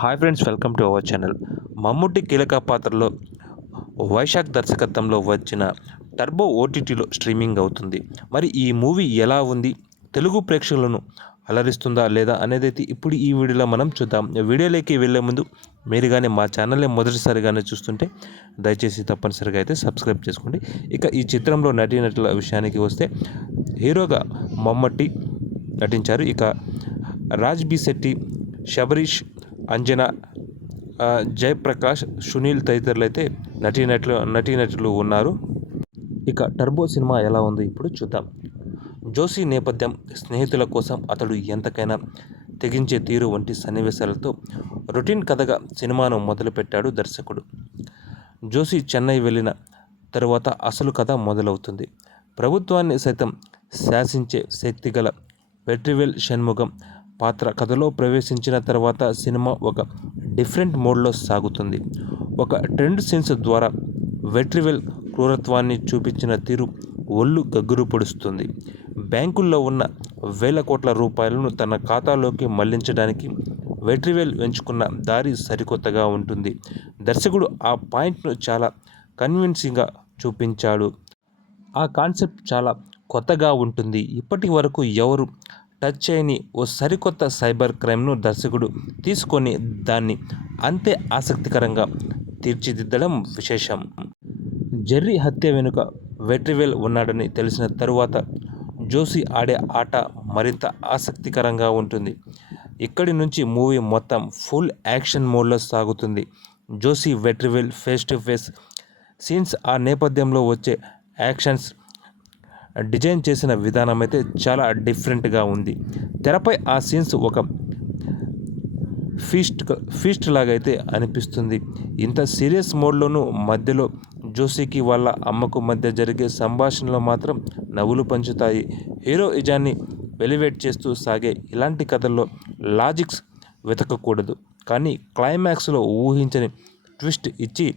Hi friends, welcome to our channel. Mammootty కీలక పాత్రలో వైశాఖ్ దర్శకత్వంలో వచ్చిన టర్బో ఓటీటీలో స్ట్రీమింగ్ అవుతుంది. మరి ఈ మూవీ ఎలా ఉంది, తెలుగు ప్రేక్షకులను అలరిస్తుందా లేదా అనేదైతే ఇప్పుడు ఈ వీడియోలో మనం చూద్దాం. వీడియోలోకి వెళ్ళే ముందు మీరు కానీ మా ఛానల్ని మొదటిసారిగానే చూస్తుంటే దయచేసి తప్పనిసరిగా అయితే సబ్స్క్రైబ్ చేసుకోండి. ఇక ఈ చిత్రంలో నటీనటుల విషయానికి వస్తే హీరోగా మమ్ముట్టి నటించారు. ఇక రాజ్ బి శెట్టి, శబరీష్, అంజనా, జయప్రకాష్, సునీల్ తదితరులు అయితే నటీనటులు ఉన్నారు. ఇక టర్బో సినిమా ఎలా ఉంది ఇప్పుడు చూద్దాం. జోషి నేపథ్యం, స్నేహితుల కోసం అతడు ఎంతకైనా తెగించే తీరు వంటి సన్నివేశాలతో రొటీన్ కథగా సినిమాను మొదలుపెట్టాడు దర్శకుడు. జోషి చెన్నై వెళ్ళిన తరువాత అసలు కథ మొదలవుతుంది. ప్రభుత్వాన్ని సైతం శాసించే శక్తిగల వెట్రివేల్ షణ్ముగం పాత్ర కథలో ప్రవేశించిన తర్వాత సినిమా ఒక డిఫరెంట్ మోడ్లో సాగుతుంది. ఒక ట్రెండ్ సీన్స్ ద్వారా వెట్రివేల్ క్రూరత్వాన్ని చూపించిన తీరు ఒళ్ళు గగ్గురు పొడుస్తుంది. బ్యాంకుల్లో ఉన్న వేల కోట్ల రూపాయలను తన ఖాతాలోకి మళ్లించడానికి వెట్రివేల్ ఎంచుకున్న దారి సరికొత్తగా ఉంటుంది. దర్శకుడు ఆ పాయింట్ను చాలా కన్విన్సింగ్గా చూపించాడు. ఆ కాన్సెప్ట్ చాలా కొత్తగా ఉంటుంది. ఇప్పటి వరకు ఎవరు టచ్ చేయని ఓ సరికొత్త సైబర్ క్రైమ్ను దర్శకుడు తీసుకొని దాన్ని అంతే ఆసక్తికరంగా తీర్చిదిద్దడం విశేషం. జెర్రీ హత్య వెనుక వెట్రివేల్ ఉన్నాడని తెలిసిన తరువాత జోషి ఆడే ఆట మరింత ఆసక్తికరంగా ఉంటుంది. ఇక్కడి నుంచి మూవీ మొత్తం ఫుల్ యాక్షన్ మోడ్లో సాగుతుంది. Joshi Vetrivel face to face scenes, ఆ నేపథ్యంలో వచ్చే యాక్షన్స్ డిజైన్ చేసిన విధానం అయితే చాలా డిఫరెంట్గా ఉంది. తెరపై ఆ సీన్స్ ఒక ఫీస్ట్ లాగైతే అనిపిస్తుంది. ఇంత సీరియస్ మోడ్లోనూ మధ్యలో జోషికి వాళ్ళ అమ్మకు మధ్య జరిగే సంభాషణలు మాత్రం నవ్వులు పంచుతాయి. హీరోయిజాన్ని ఎలివేట్ చేస్తూ సాగే ఇలాంటి కథల్లో లాజిక్స్ వెతకకూడదు, కానీ క్లైమాక్స్లో ఊహించని ట్విస్ట్ ఇచ్చి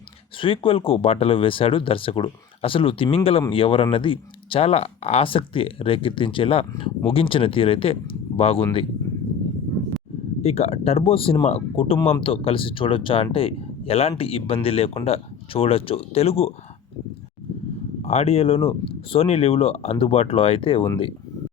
సీక్వెల్కు బాటలు వేశాడు దర్శకుడు. అసలు తిమింగలం ఎవరన్నది చాలా ఆసక్తి రేకెత్తించేలా ముగించిన తీరైతే బాగుంది. ఇక టర్బో సినిమా కుటుంబంతో కలిసి చూడొచ్చా అంటే ఎలాంటి ఇబ్బంది లేకుండా చూడొచ్చు. తెలుగు ఆడియోలోను సోనీ లివ్లో అందుబాటులో అయితే ఉంది.